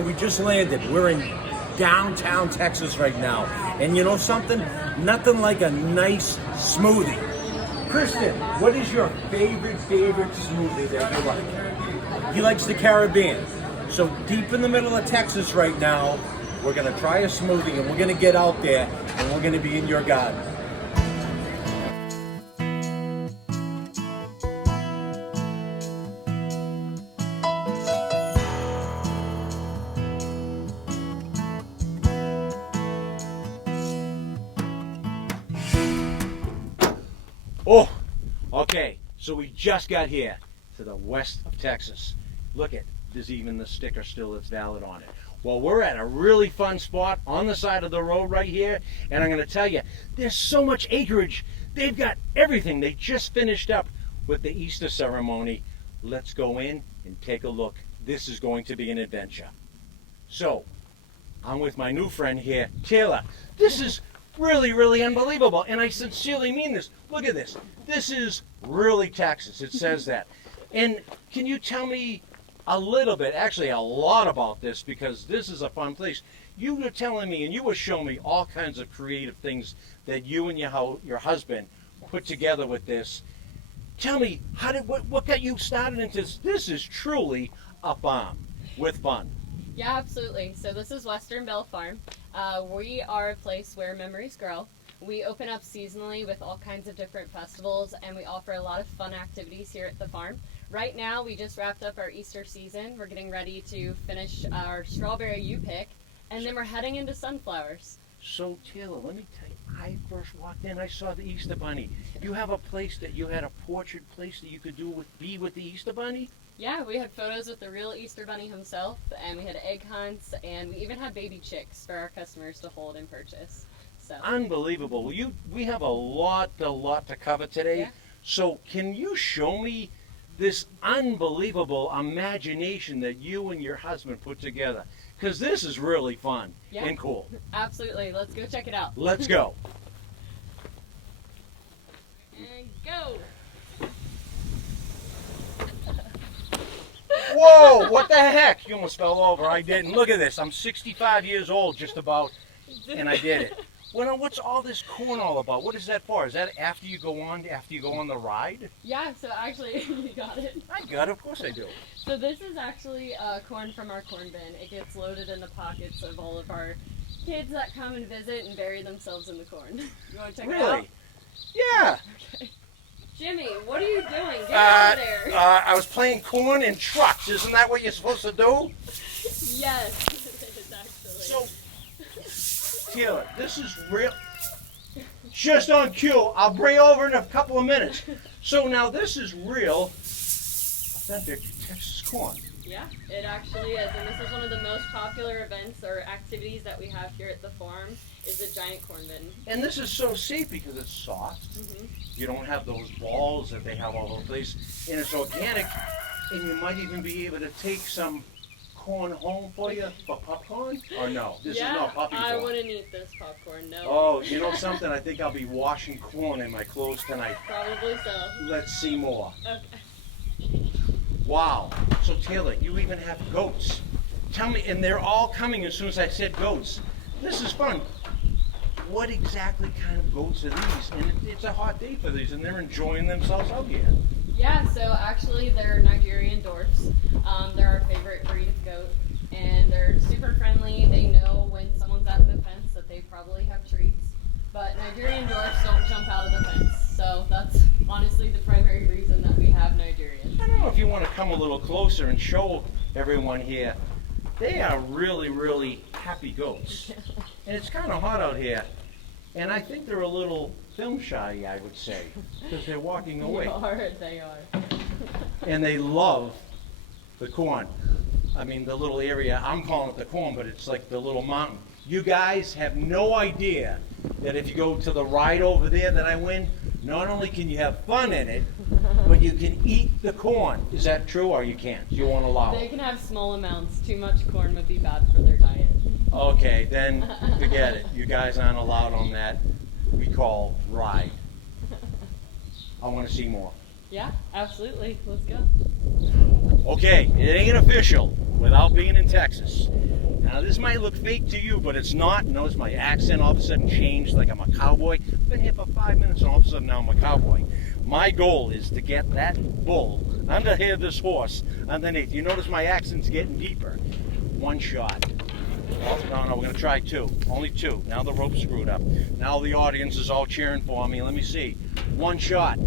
So we just landed. We're in downtown Texas right now. And you know something? Nothing like a nice smoothie. Kristen, what is your favorite smoothie that you like? He likes the Caribbean. So deep in the middle of Texas right now, we're gonna try a smoothie and we're gonna get out there and we're gonna be in your garden. Oh, okay, so we just got here to the west of Texas. Look at, there's even the sticker still that's valid on it. Well, we're at a really fun spot on the side of the road right here, and I'm going to tell you, there's so much acreage. They've got everything. They just finished up with the Easter ceremony. Let's go in and take a look. This is going to be an adventure. So, I'm with my new friend here, Taylor. This is really unbelievable, and I sincerely mean this. Look at this. This is really Texas. It says that. And can you tell me a little bit, actually a lot about this, because this is a fun place. You were telling me, and you were showing me all kinds of creative things that you and your husband put together with this. Tell me, what got you started into this? This is truly a farm with fun. Yeah, absolutely. So this is Western Belle Farm. We are a place where memories grow. We open up seasonally with all kinds of different festivals, and we offer a lot of fun activities here at the farm. Right now, we just wrapped up our Easter season. We're getting ready to finish our strawberry U-pick, and then we're heading into sunflowers. So, Taylor, let me tell you, I first walked in, I saw the Easter Bunny. You have a place that you had a portrait place that you could be with the Easter Bunny? Yeah, we had photos with the real Easter Bunny himself, and we had egg hunts, and we even had baby chicks for our customers to hold and purchase. So unbelievable. We have a lot to cover today. Yeah. So can you show me this unbelievable imagination that you and your husband put together? Because this is really fun and cool. Absolutely. Let's go check it out. Let's go. And go. Whoa, what the heck? You almost fell over. I didn't. Look at this. I'm 65 years old just about, and I did it. Well, now, what's all this corn all about? What is that for? Is that after you go on the ride? Yeah, so actually, you got it. I got it. Of course I do. So this is actually corn from our corn bin. It gets loaded in the pockets of all of our kids that come and visit and bury themselves in the corn. You want to check it out? Really? Yeah. Okay. Jimmy, what are you doing? Get out of there. I was playing corn in trucks. Isn't that what you're supposed to do? Yes, it is actually. So, Taylor, this is real. Just on cue. I'll bring over in a couple of minutes. So now this is real, authentic Texas corn. Yeah, it actually is, and this is one of the most popular events or activities that we have here at the farm, is the giant corn bin. And this is so safe because it's soft. Mm-hmm. You don't have those balls that they have all over the place, and it's organic, and you might even be able to take some corn home for you for popcorn, or no? This is not popcorn. I wouldn't eat this popcorn, no. Oh, you know something? I think I'll be washing corn in my clothes tonight. Probably so. Let's see more. Okay. Wow. So Taylor, you even have goats. Tell me, and they're all coming as soon as I said goats. This is fun. What exactly kind of goats are these? And it's a hot day for these, and they're enjoying themselves out here. Yeah, so actually they're Nigerian dwarfs. They're our favorite breed of goat, and they're super friendly. They know when someone's at the fence that they probably have treats. But Nigerian dwarfs don't jump out of the fence, so that's honestly the primary reason that we have Nigerians. I don't know if you want to come a little closer and show everyone here. They are really happy goats. And it's kind of hot out here. And I think they're a little film shy, I would say, because they're walking away. They are. And they love the corn. I mean, the little area, I'm calling it the corn, but it's like the little mountain. You guys have no idea that if you go to the ride over there that I win, not only can you have fun in it, but you can eat the corn. Is that true, or you can't? You won't allow They it? can have small amounts. Too much corn would be bad for their diet. Okay, then forget it. You guys aren't allowed on that we call ride. I want to see more. Yeah, absolutely. Let's go. Okay, it ain't official, without being in Texas. Now this might look fake to you, but it's not. Notice my accent all of a sudden changed like I'm a cowboy. I've been here for 5 minutes and all of a sudden now I'm a cowboy. My goal is to get that bull under here, this horse, underneath. You notice my accent's getting deeper. One shot. Oh, no, we're going to try two. Only two. Now the rope's screwed up. Now the audience is all cheering for me. Let me see. One shot.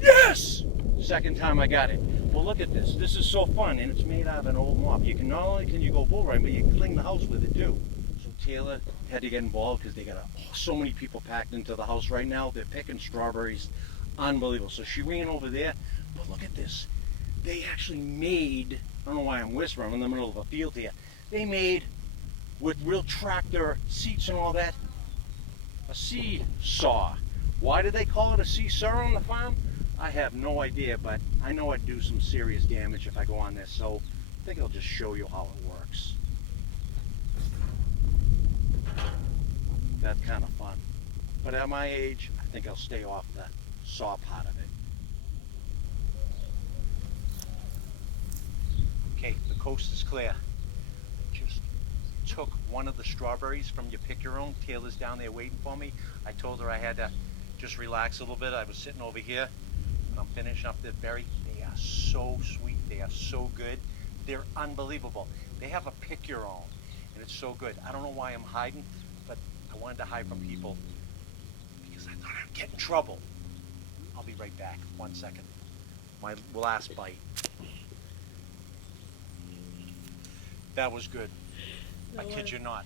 Yes! Second time I got it. Well, look at this. This is so fun, and it's made out of an old mop. You can not only can you go bull riding, but you can clean the house with it too. So Taylor had to get involved because they got so many people packed into the house right now. They're picking strawberries. Unbelievable. So she ran over there. But look at this. They actually made, I don't know why I'm whispering, I'm in the middle of a field here. They made, with real tractor seats and all that, a seesaw. Why do they call it a seesaw on the farm? I have no idea, but I know I'd do some serious damage if I go on this, so I think I'll just show you how it works. That's kind of fun. But at my age, I think I'll stay off the saw part of it. Okay, the coast is clear. Just took one of the strawberries from your pick your own. Taylor's down there waiting for me. I told her I had to just relax a little bit. I was sitting over here and I'm finishing up the berry. They are so sweet. They are so good. They're unbelievable. They have a pick your own and it's so good. I don't know why I'm hiding, but I wanted to hide from people because I thought I'd get in trouble. I'll be right back. 1 second. My last bite. That was good. I kid you not.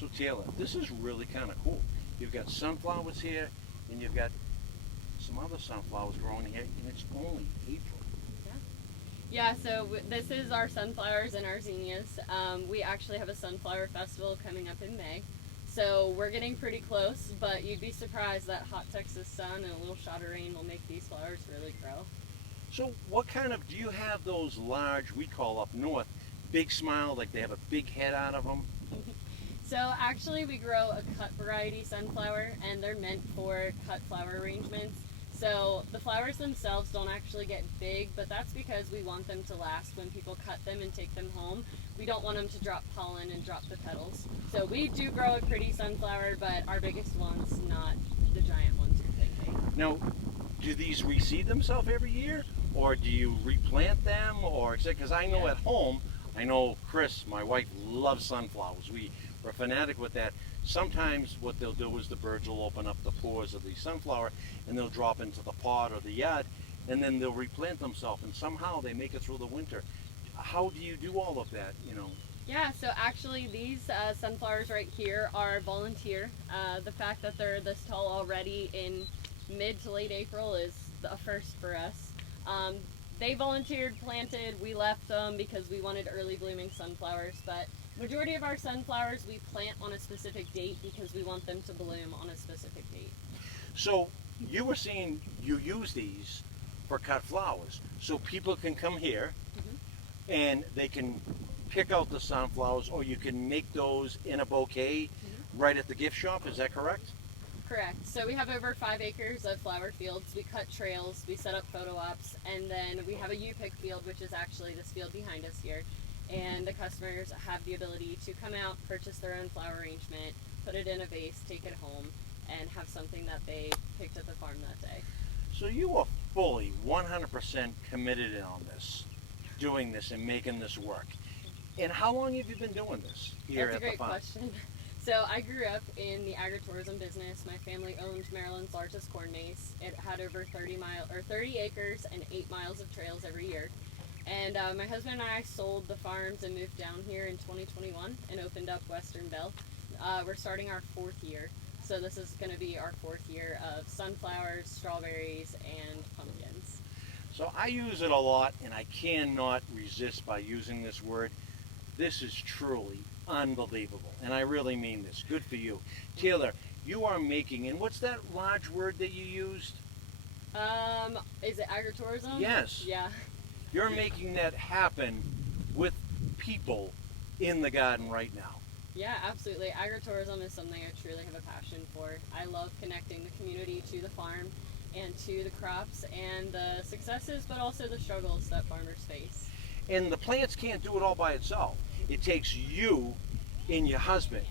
So Taylor, this is really kind of cool. You've got sunflowers here, and you've got some other sunflowers growing here, and it's only April. Yeah, so this is our sunflowers and our zinnias. We actually have a sunflower festival coming up in May. So we're getting pretty close, but you'd be surprised that hot Texas sun and a little shot of rain will make these flowers really grow. So what kind of, do you have those large, we call up north, big smile, like they have a big head out of them? So actually we grow a cut variety sunflower, and they're meant for cut flower arrangements. So the flowers themselves don't actually get big, but that's because we want them to last when people cut them and take them home. We don't want them to drop pollen and drop the petals. So we do grow a pretty sunflower, but our biggest ones, not the giant ones you're thinking. Now, do these reseed themselves every year? Or do you replant them? Or, because I know at home, I know Chris, my wife, loves sunflowers. We're fanatic with that. Sometimes what they'll do is the birds will open up the pores of the sunflower and they'll drop into the pot or the yard, and then they'll replant themselves, and somehow they make it through the winter. How do you do all of that, you know? Yeah, so actually these sunflowers right here are volunteer. The fact that they're this tall already in mid to late April is a first for us. They volunteered, planted, we left them because we wanted early blooming sunflowers, but majority of our sunflowers we plant on a specific date because we want them to bloom on a specific date. So you were saying you use these for cut flowers, so people can come here and they can pick out the sunflowers, or you can make those in a bouquet right at the gift shop, is that correct? Correct. So we have over 5 acres of flower fields. We cut trails, we set up photo ops, and then we have a U-pick field, which is actually this field behind us here. And the customers have the ability to come out, purchase their own flower arrangement, put it in a vase, take it home, and have something that they picked at the farm that day. So you are fully 100% committed on this, doing this and making this work. And how long have you been doing this here That's at a great the farm? question. So I grew up in the agritourism business. My family owned Maryland's largest corn maze. It had over 30 acres and 8 miles of trails every year. And my husband and I sold the farms and moved down here in 2021 and opened up Western Belle. We're starting our 4th year. So this is going to be our 4th year of sunflowers, strawberries, and pumpkins. So I use it a lot, and I cannot resist by using this word. This is truly unbelievable, and I really mean this. Good for you. Taylor, you are making, and what's that large word that you used? Is it agritourism? Yes. Yeah. You're making that happen with people in the garden right now. Yeah, absolutely. Agritourism is something I truly have a passion for. I love connecting the community to the farm and to the crops and the successes, but also the struggles that farmers face. And the plants can't do it all by itself. It takes you and your husband.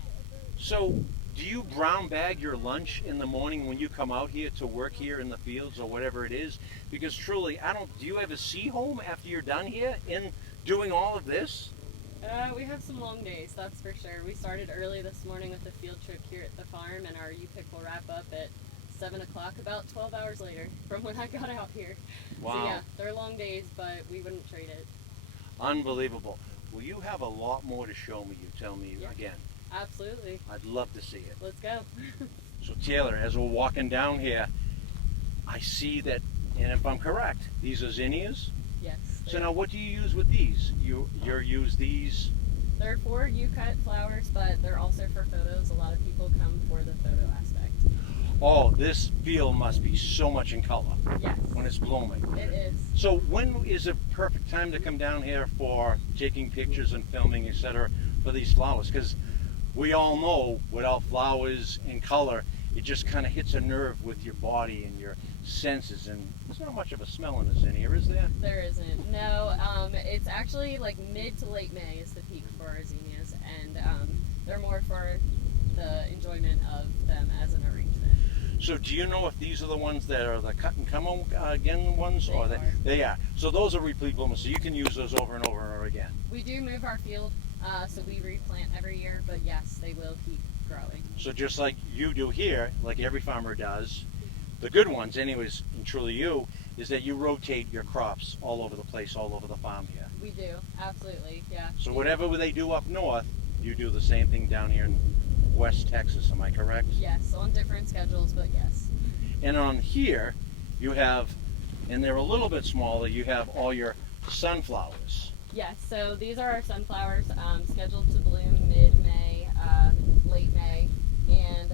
So do you brown bag your lunch in the morning when you come out here to work here in the fields or whatever it is? Because truly, do you ever see home after you're done here in doing all of this? We have some long days, that's for sure. We started early this morning with a field trip here at the farm, and our U-Pick will wrap up at 7 o'clock, about 12 hours later from when I got out here. Wow. So yeah, they're long days, but we wouldn't trade it. Unbelievable. Well, you have a lot more to show me, you tell me again. Absolutely. I'd love to see it. Let's go. So Taylor, as we're walking down here, I see that, and if I'm correct, these are zinnias? Yes. So now what do you use with these? You use these? They're for U-cut flowers, but they're also for photos. A lot of people come for the photo aspect. Oh, this field must be so much in color Yes. when it's blooming. It is. So when is a perfect time to come down here for taking pictures and filming, etc., for these flowers? Because we all know without flowers and color, it just kind of hits a nerve with your body and your senses, and there's not much of a smell in a zinnia, is there? There isn't. No, it's actually like mid to late May is the peak for our zinnias, and they're more for the enjoyment of them as an arrangement. So do you know if these are the ones that are the cut and come again ones? They are. So those are replete bloomers, so you can use those over and over and over again. We do move our field, so we replant every year, but yes, they will keep growing. So just like you do here, like every farmer does, the good ones anyways, and truly you, is that you rotate your crops all over the place, all over the farm here. We do, absolutely, yeah. So whatever they do up north, you do the same thing down here in West Texas, am I correct? Yes, on different schedules, but yes. And on here, you have, and they're a little bit smaller, you have all your sunflowers. Yes, so these are our sunflowers, scheduled to bloom mid-May, late May, and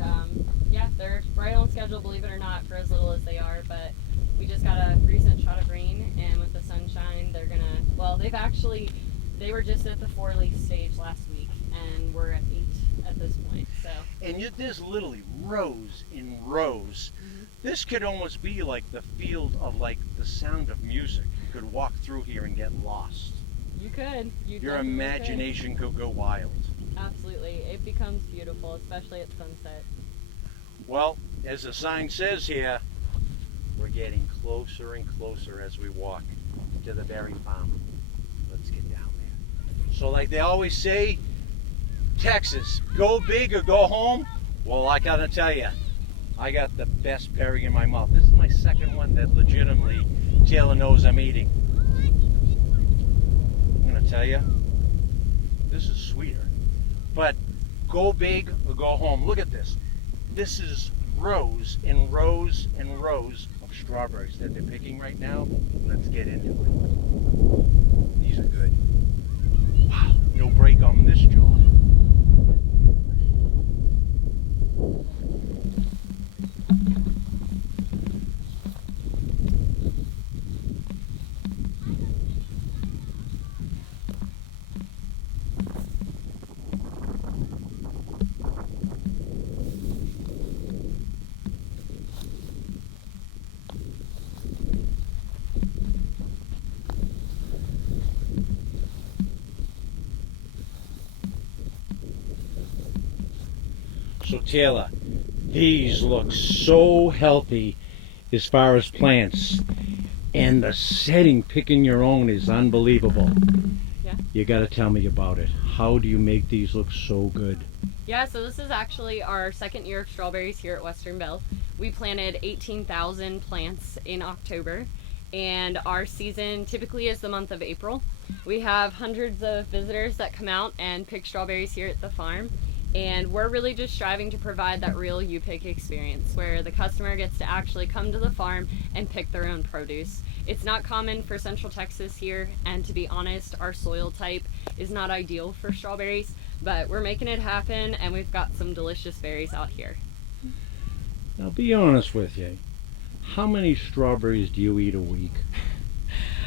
yeah, they're right on schedule, believe it or not, for as little as they are, but we just got a recent shot of rain, and with the sunshine, they're gonna, well, they were just at the 4-leaf stage last week, and we're at 8 at this point, so. And there's literally rows and rows. Mm-hmm. This could almost be like the field of like the Sound of Music. You could walk through here and get lost. You could. Your imagination could go wild. Absolutely. It becomes beautiful, especially at sunset. Well, as the sign says here, we're getting closer and closer as we walk to the berry farm. Let's get down there. So like they always say, Texas, go big or go home. Well, I gotta tell you, I got the best berry in my mouth. This is my second one that legitimately Taylor knows I'm eating. I'm gonna tell you, this is sweeter. But go big or go home. Look at this. This is rows and rows and rows of strawberries that they're picking right now. Let's get into it. These are good. Wow, no break on this job. So Taylor, these look so healthy as far as plants, and the setting picking your own is unbelievable. Yeah. You got to tell me about it. How do you make these look so good? Yeah, so this is actually our second year of strawberries here at Western Belle. We planted 18,000 plants in October, and our season typically is the month of April. We have hundreds of visitors that come out and pick strawberries here at the farm. And we're really just striving to provide that real U-Pick experience where the customer gets to actually come to the farm and pick their own produce. It's not common for Central Texas here, and to be honest, our soil type is not ideal for strawberries, but we're making it happen, and we've got some delicious berries out here. Now be honest with you. How many strawberries do you eat a week?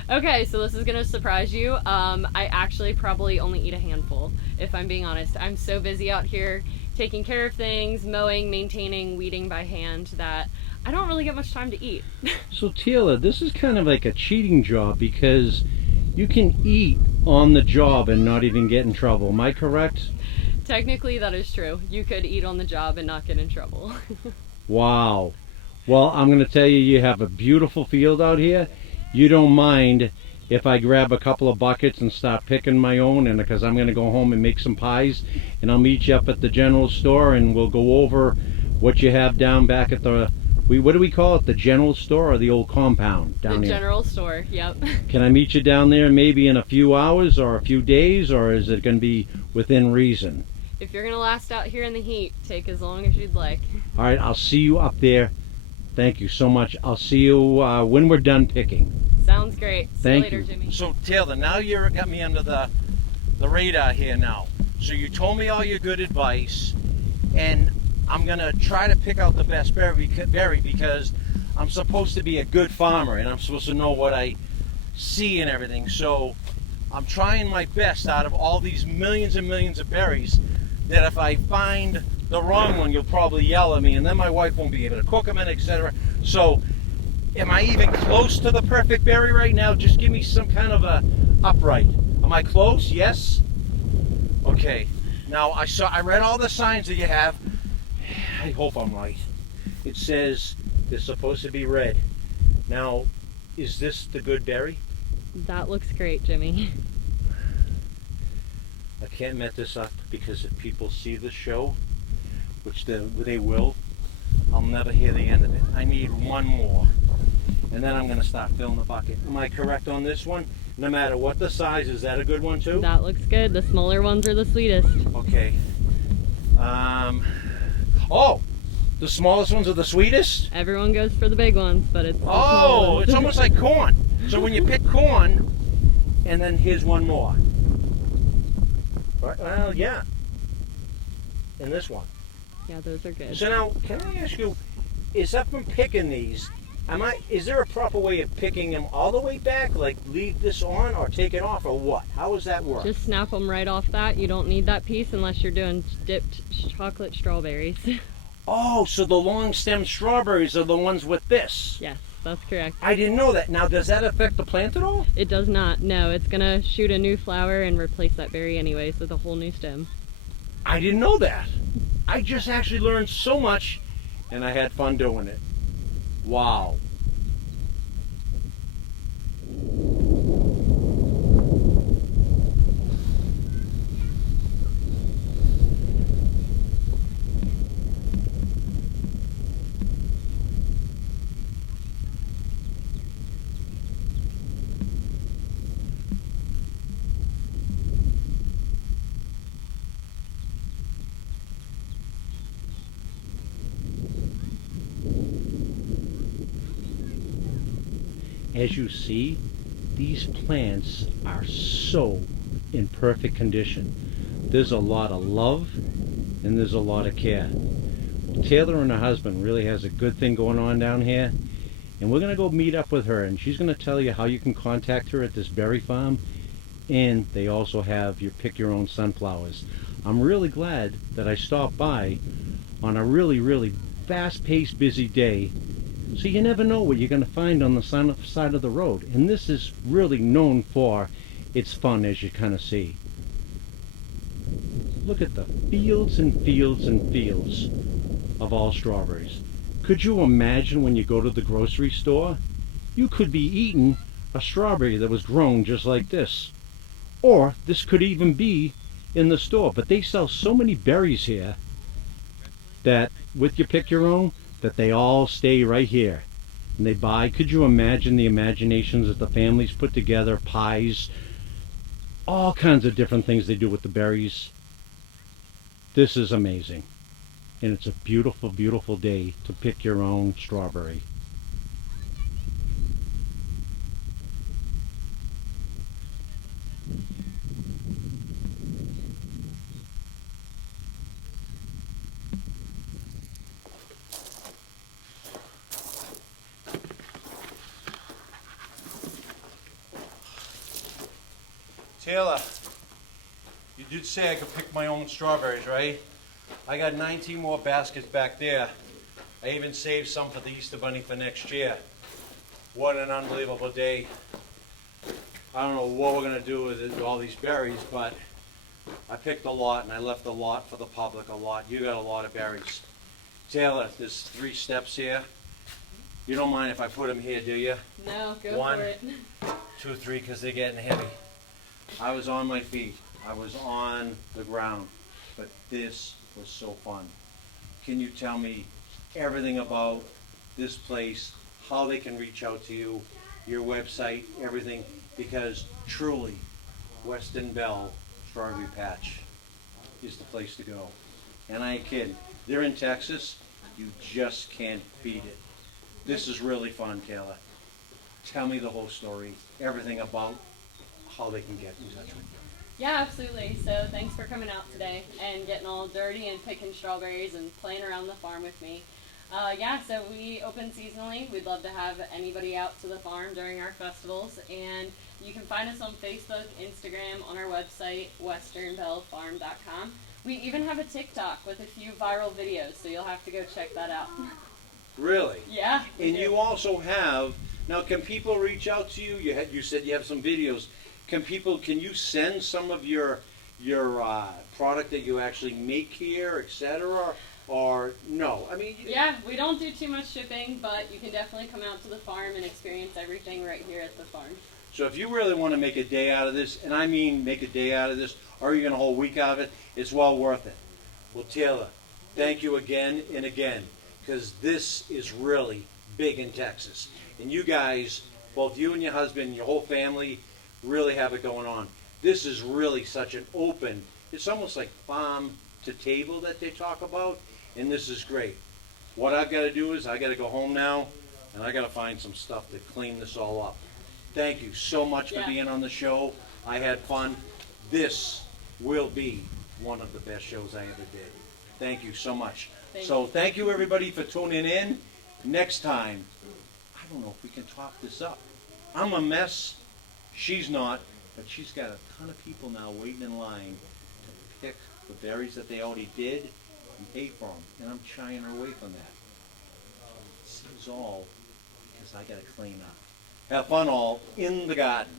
Okay, so this is gonna surprise you. I actually probably only eat a handful, if I'm being honest. I'm so busy out here taking care of things, mowing, maintaining, weeding by hand, that I don't really get much time to eat. So Taylor, this is kind of like a cheating job because you can eat on the job and not even get in trouble. Am I correct? Technically, that is true. You could eat on the job and not get in trouble. Wow. Well, I'm going to tell you, you have a beautiful field out here. You don't mind if I grab a couple of buckets and start picking my own, and because I'm going to go home and make some pies, and I'll meet you up at the general store, and we'll go over what you have down back at the, what do we call it, the general store or the old compound down The here? general store, yep. Can I meet you down there maybe in a few hours or a few days, or is it going to be within reason? If you're gonna last out here in the heat, take as long as you'd like. All right, I'll see you up there. Thank you so much. I'll see you when we're done picking. Sounds great. See Thank you later, you. Jimmy. So Taylor, now you got me under the radar here now. So you told me all your good advice, and I'm gonna try to pick out the best berry because I'm supposed to be a good farmer and I'm supposed to know what I see and everything. So I'm trying my best out of all these millions and millions of berries, that if I find the wrong one, you'll probably yell at me, and then my wife won't be able to cook them, and etc. So, am I even close to the perfect berry right now? Just give me some kind of a upright. Am I close? Yes? Okay. Now, I read all the signs that you have. I hope I'm right. It says they're supposed to be red. Now, is this the good berry? That looks great, Jimmy. I can't met this up because if people see the show, which they will, I'll never hear the end of it. I need one more, and then I'm going to start filling the bucket. Am I correct on this one? No matter what the size, is that a good one too? That looks good. The smaller ones are the sweetest. Okay. Oh, the smallest ones are the sweetest? Everyone goes for the big ones, but it's the small Oh, ones. it's almost like corn. So when you pick corn, and then here's one more. Right, well, yeah. And this one. Yeah, those are good. So now, can I ask you, is that from picking these, is there a proper way of picking them all the way back, like leave this on or take it off, or what? How does that work? Just snap them right off that. You don't need that piece unless you're doing dipped chocolate strawberries. Oh, so the long stem strawberries are the ones with this? Yes, that's correct. I didn't know that. Now, does that affect the plant at all? It does not. No, it's gonna shoot a new flower and replace that berry anyways with a whole new stem. I didn't know that. I just actually learned so much, and I had fun doing it. Wow. As you see, these plants are so in perfect condition. There's a lot of love and there's a lot of care. Taylor and her husband really has a good thing going on down here, and we're going to go meet up with her, and she's going to tell you how you can contact her at this berry farm, and they also have your pick your own sunflowers. I'm really glad that I stopped by on a really fast-paced busy day. So you never know what you're going to find on the side of the road. And this is really known for its fun, as you kind of see. Look at the fields and fields and fields of all strawberries. Could you imagine when you go to the grocery store? You could be eating a strawberry that was grown just like this. Or this could even be in the store. But they sell so many berries here that with your pick your own, that they all stay right here. And they buy, could you imagine the imaginations that the families put together, pies, all kinds of different things they do with the berries. This is amazing. And it's a beautiful, beautiful day to pick your own strawberry. Taylor, you did say I could pick my own strawberries, right? I got 19 more baskets back there. I even saved some for the Easter Bunny for next year. What an unbelievable day. I don't know what we're gonna do with all these berries, but I picked a lot and I left a lot for the public, a lot. You got a lot of berries. Taylor, there's 3 steps here. You don't mind if I put them here, do you? No, go 1, for it. 2, 3, because they're getting heavy. I was on my feet. I was on the ground. But this was so fun. Can you tell me everything about this place, how they can reach out to you, your website, everything? Because truly, Western Belle Strawberry Patch is the place to go. And I ain't kidding. They're in Texas. You just can't beat it. This is really fun, Taylor. Tell me the whole story, everything about how they can get in touch with you. Yeah, absolutely. So thanks for coming out today and getting all dirty and picking strawberries and playing around the farm with me. Yeah, so we open seasonally. We'd love to have anybody out to the farm during our festivals. And you can find us on Facebook, Instagram, on our website, westernbellefarm.com. We even have a TikTok with a few viral videos, so you'll have to go check that out. Really? Yeah. And you also have, now can people reach out to you? You said you have some videos. Can you send some of your product that you actually make here, etc.? Or no? I mean, yeah, we don't do too much shipping, but you can definitely come out to the farm and experience everything right here at the farm. So if you really want to make a day out of this, and I mean make a day out of this, or even a whole week out of it, it's well worth it. Well, Taylor, thank you again and again, because this is really big in Texas. And you guys, both you and your husband, your whole family, really have it going on. This is really such an open, it's almost like farm to table that they talk about, and this is great. What I've got to do is I got to go home now, and I got to find some stuff to clean this all up. Thank you so much for being on the show. I had fun. This will be one of the best shows I ever did. Thank you so much. Thank you everybody for tuning in. Next time, I don't know if we can top this up. I'm a mess. She's not, but she's got a ton of people now waiting in line to pick the berries that they already did and pay for them. And I'm shying her away from that. This is all because I got to clean up. Have fun all in the garden.